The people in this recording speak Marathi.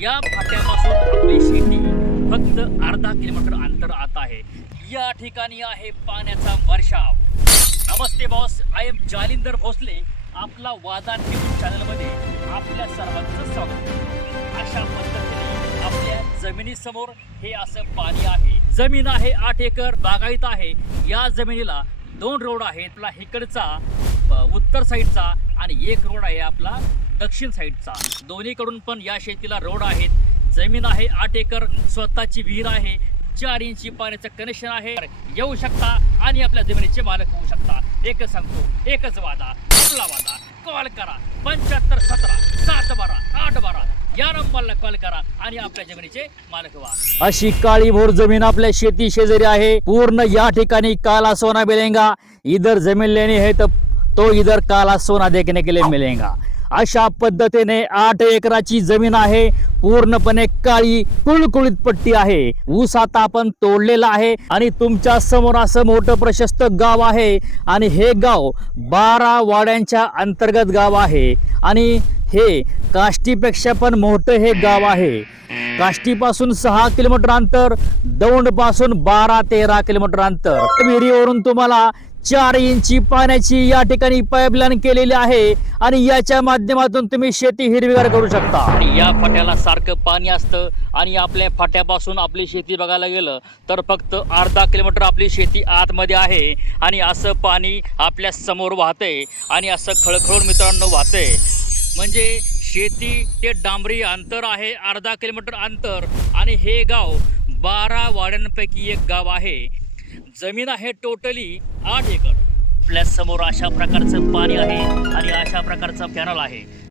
या फाट्यापासून आपली शेती फक्त अर्धा किलोमीटर अंतर आत आहे। या ठिकाणी आहे पाण्याचा वर्षाव। नमस्ते boss, I am Jalindar Bhosale. आपला वादा न्यूज चॅनलमध्ये आपल्या सर्वांचं स्वागत। अशा पद्धतीने आपल्या जमिनीसमोर हे असं पाणी आहे। जमीन आहे 8 एकर, बागायत आहे। या जमिनीला 2 रोड आहेत, आपला इकडचा उत्तर साईडचा आणि एक रोड आहे आपला दक्षिण साईडचा। दोन्हीकडून पण या शेतीला रोड आहेत। जमीन आहे 8 एकर, स्वतःची विहीर आहे, 4 इंची पाण्याचं कनेक्शन आहे। येऊ शकता आणि आपल्या जमिनीचे मालक होऊ शकता। एकच सांगतो, एकच वादा, आपला वादा। कॉल करा 75 17 712 812 या नंबरला कॉल करा आणि आपल्या जमिनीचे मालक व्हा। अशी काळीभोर जमीन आपल्या शेती शेजारी आहे। पूर्ण या ठिकाणी काला सोना मिलेगा। इधर जमीन लेनी है तो इधर काला सोना देखने के लिए मिलेगा। अशा पद्धतीने 8 एकराची जमीन आहे। पूर्णपणे काळी कुळकुळीत पट्टी आहे। ऊस आता आपण तोडलेला आहे आणि तुमच्या समोर असं मोठं प्रशस्त गाव आहे आणि हे गाव 12 वाड्यांच्या अंतर्गत गाव आहे आणि हे काष्टीपेक्षा पण मोठं हे गाव आहे। काष्टीपासून 6 किलोमीटर अंतर, दौंडपासून 12-13 किलोमीटर अंतर। विहिरीवरून तुम्हाला 4 इंची पाण्याची या ठिकाणी पाईपलाईन केलेली आहे आणि याच्या माध्यमातून तुम्ही शेती हिरवीगार करू शकता। आणि या फाट्याला सारखं पाणी असतं आणि आपल्या फाट्यापासून आपली शेती बघायला गेलं तर फक्त अर्धा किलोमीटर आपली शेती आतमध्ये आहे आणि असं पाणी आपल्या समोर वाहतंय आणि असं खळखळून मित्रांनो वाहतंय। म्हणजे शेती ते डांबरी अंतर आहे, अर्धा किलोमीटर अंतर, आणि हे गाव 12 वाड्यांपैकी एक गाव आहे। जमीन आहे टोटली 8 एकर। आपल्या समोर अशा प्रकारचं पाणी आहे आणि अशा प्रकारचा कॅनल आहे।